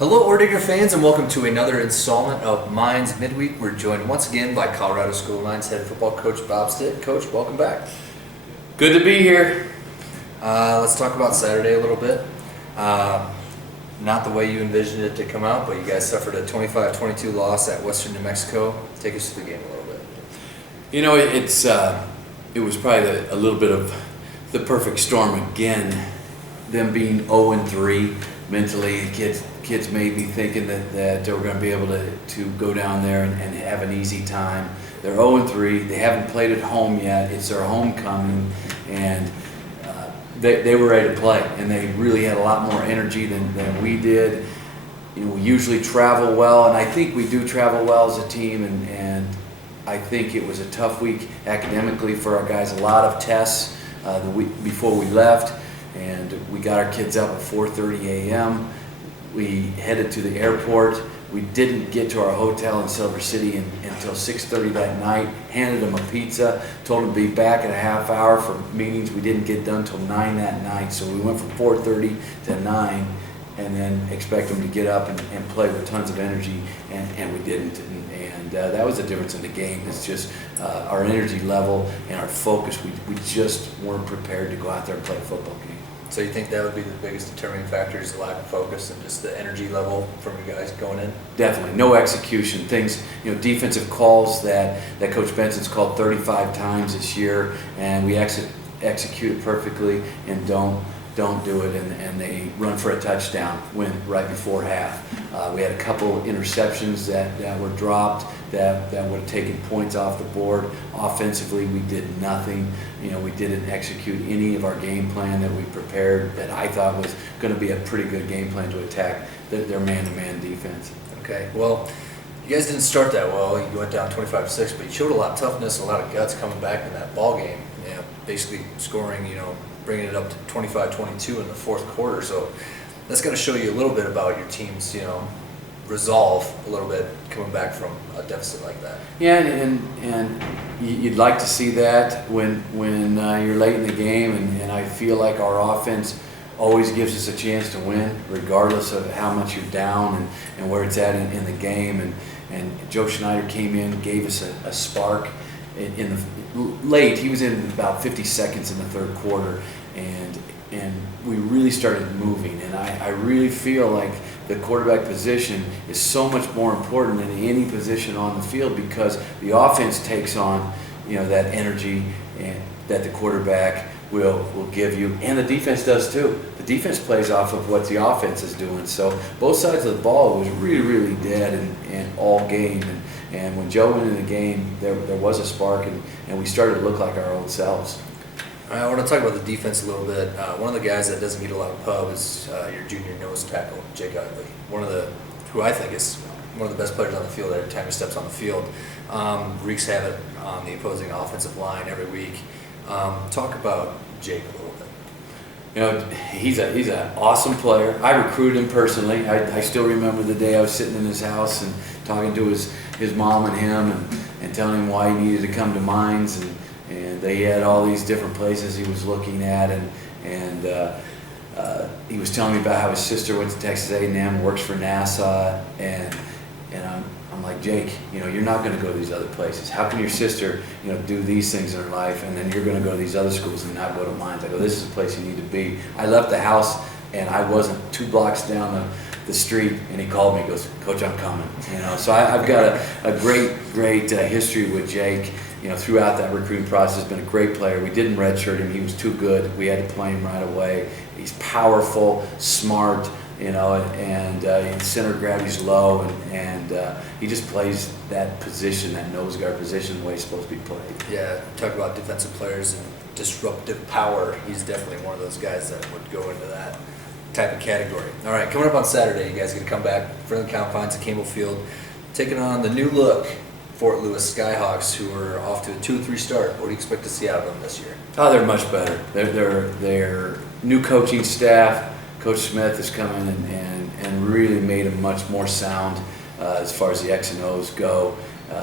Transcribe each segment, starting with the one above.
Hello, Ordigger fans, and welcome to another installment of Mines MidWeek. We're joined once again by Colorado School of Mines head football coach Bob Stitt. Coach, welcome back. Good to be here. Let's talk about Saturday a little bit. Not the way you envisioned it to come out, but you guys suffered a 25-22 loss at Western New Mexico. Take us through the game a little bit. You know, it was probably a little bit of the perfect storm again. Them being 0-3 mentally, kids may be thinking that they were going to be able to go down there and have an easy time. They're 0-3. They haven't played at home yet. It's their homecoming, and they were ready to play, and they really had a lot more energy than we did. You know, we usually travel well, and I think we do travel well as a team, and I think it was a tough week academically for our guys. A lot of tests the week before we left, and we got our kids up at 4:30 a.m. We headed to the airport. We didn't get to our hotel in Silver City until 6:30 that night. Handed them a pizza, told them to be back in a half hour for meetings. We didn't get done until 9 that night, so we went from 4:30 to 9, and then expect them to get up and play with tons of energy, and we didn't. And that was the difference in the game. It's just our energy level and our focus. We just weren't prepared to go out there and play a football game. So you think that would be the biggest determining factor is the lack of focus and just the energy level from you guys going in? Definitely. No execution. Things, defensive calls that Coach Benson's called 35 times this year, and we execute it perfectly and don't do it, and they run for a touchdown right before half. We had a couple interceptions that were dropped that would have taken points off the board. Offensively, we did nothing. We didn't execute any of our game plan that we prepared that I thought was going to be a pretty good game plan to attack their man-to-man defense. Okay, well, you guys didn't start that well. You went down 25-6, but you showed a lot of toughness, a lot of guts coming back in that ball game. Basically scoring, bringing it up to 25-22 in the fourth quarter. So that's going to show you a little bit about your team's, resolve a little bit coming back from a deficit like that. Yeah, and you'd like to see that when you're late in the game, and I feel like our offense always gives us a chance to win, regardless of how much you're down and where it's at in the game. And Joe Schneider came in, gave us a spark in the late. He was in about 50 seconds in the third quarter, and we really started moving. And I really feel like the quarterback position is so much more important than any position on the field, because the offense takes on that energy and that the quarterback will give you, and the defense does too. The defense plays off of what the offense is doing. So both sides of the ball was really dead and all game. And when Joe went in the game, there was a spark, and we started to look like our old selves. I want to talk about the defense a little bit. One of the guys that doesn't get a lot of pub is your junior nose tackle, Jake Utley. Who I think is one of the best players on the field every time he steps on the field. Wreaks havoc on the opposing offensive line every week. Talk about Jake a little bit. He's an awesome player. I recruited him personally. I still remember the day I was sitting in his house and talking to his mom and him and telling him why he needed to come to Mines, and they had all these different places he was looking at, and he was telling me about how his sister went to Texas A&M, works for NASA, and I'm like, Jake, you're not going to go to these other places. How can your sister, do these things in her life, and then you're going to go to these other schools and not go to Mines? I go, this is the place you need to be. I left the house, and I wasn't 2 blocks down the street, and he called me. He goes, Coach, I'm coming. So I've got a great history with Jake. Throughout that recruiting process, been a great player. We didn't redshirt him. He was too good. We had to play him right away. He's powerful, smart, and center of gravity's low, and he just plays that position, that nose guard position, the way it's supposed to be played. Yeah, talk about defensive players and disruptive power. He's definitely one of those guys that would go into that type of category. All right, coming up on Saturday, you guys are going to come back from the confines of Campbell Field, taking on the new look Fort Lewis Skyhawks, who are off to a 2-3 start. What do you expect to see out of them this year? Oh, they're much better. They're new coaching staff. Coach Smith has come in and really made them much more sound as far as the X and O's go.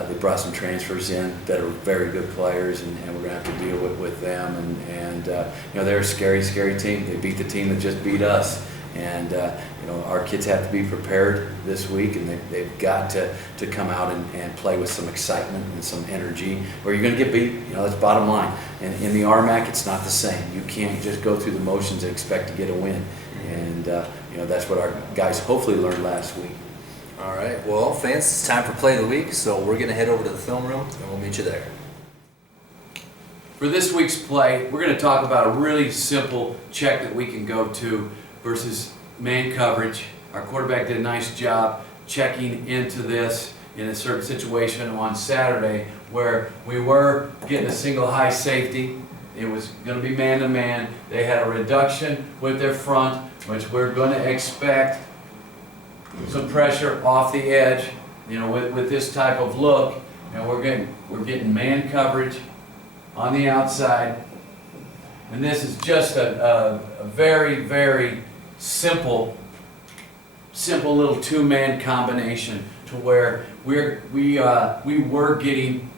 They brought some transfers in that are very good players, and we're going to have to deal with them. And they're a scary team. They beat the team that just beat us, And you know, our kids have to be prepared this week, and they've got to come out and play with some excitement and some energy, or you're going to get beat. You know, that's bottom line. And in the RMAC, it's not the same. You can't just go through the motions and expect to get a win. And you know, that's what our guys hopefully learned last week. All right, well, fans, it's time for Play of the Week, so we're going to head over to the film room, and we'll meet you there. For this week's play, we're going to talk about a really simple check that we can go to versus man coverage. Our quarterback did a nice job checking into this in a certain situation on Saturday where we were getting a single high safety. It was going to be man-to-man. They had a reduction with their front, which we're going to expect some pressure off the edge, you know, with this type of look. And we're getting man coverage on the outside. And this is just a very, very simple little two-man combination to where we were getting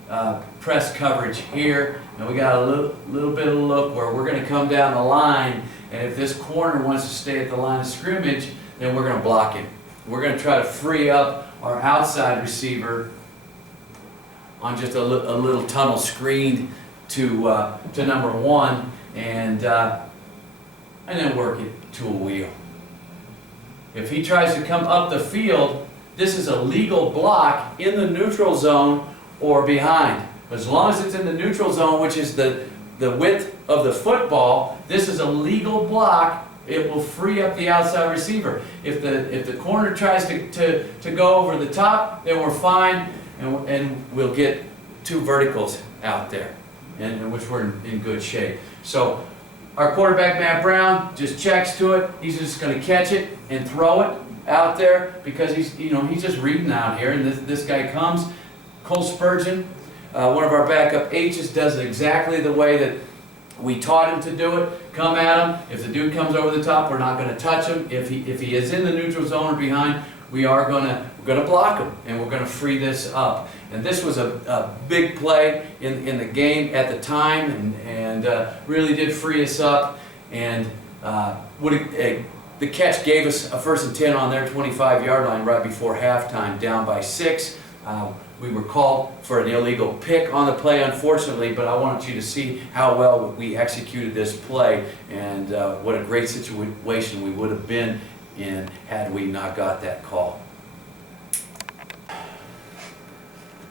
press coverage here, and we got a little bit of a look where we're going to come down the line, and if this corner wants to stay at the line of scrimmage, then we're going to block him. We're going to try to free up our outside receiver on just a little tunnel screen to number one, and then work it to a wheel. If he tries to come up the field, this is a legal block in the neutral zone or behind. As long as it's in the neutral zone, which is the width of the football, this is a legal block. It will free up the outside receiver. If the corner tries to go over the top, then we're fine, and we'll get two verticals out there, and which we're in good shape. So our quarterback, Matt Brown, just checks to it. He's just going to catch it and throw it out there because he's just reading out here. And this guy comes. Cole Spurgeon, one of our backup H's, does it exactly the way that we taught him to do it. Come at him. If the dude comes over the top, we're not going to touch him. If he is in the neutral zone or behind, we're going to block him, and we're going to free this up. And this was a big play in the game at the time, and really did free us up. And the catch gave us a 1st and 10 on their 25-yard line right before halftime, down by 6. We were called for an illegal pick on the play, unfortunately, but I wanted you to see how well we executed this play and what a great situation we would have been in had we not got that call.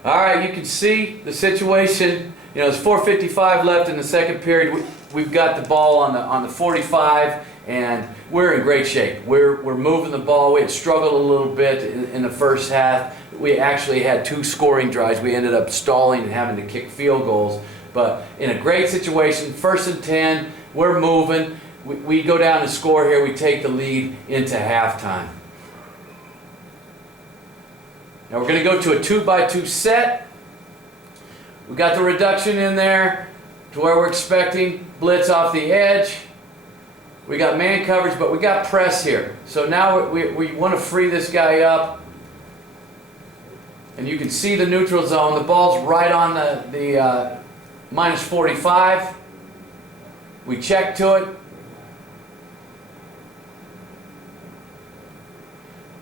All right, you can see the situation. You know, there's 4:55 left in the second period. We've got the ball on the 45, and we're in great shape. We're moving the ball. We had struggled a little bit in the first half. We actually had 2 scoring drives. We ended up stalling and having to kick field goals. But in a great situation, 1st and 10, we're moving. We go down and score here. We take the lead into halftime. Now we're going to go to a 2-by-2 set. We got the reduction in there to where we're expecting blitz off the edge. We got man coverage, but we got press here. So now we want to free this guy up. And you can see the neutral zone. The ball's right on the minus 45. We check to it.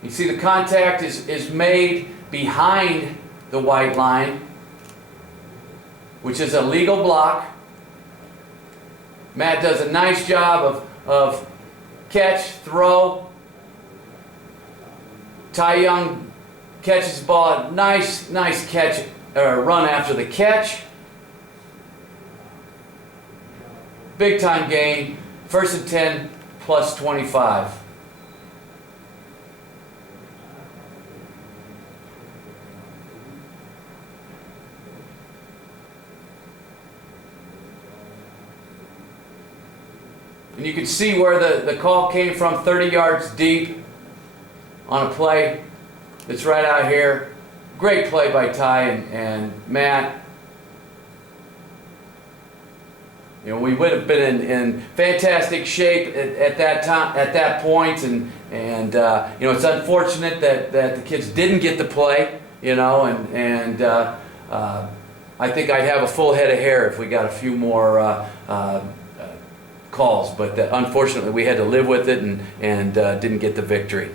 You see the contact is made behind the white line, which is a legal block. Matt does a nice job of catch, throw. Ty Young catches the ball. Nice catch, run after the catch. Big time gain. 1st and 10 plus 25. And you can see where the call came from, 30 yards deep on a play that's right out here. Great play by Ty and Matt. You know, we would have been in fantastic shape at that time, at that point, and you know, it's unfortunate that the kids didn't get to play. You know, and I think I'd have a full head of hair if we got a few more calls, but unfortunately we had to live with it and didn't get the victory.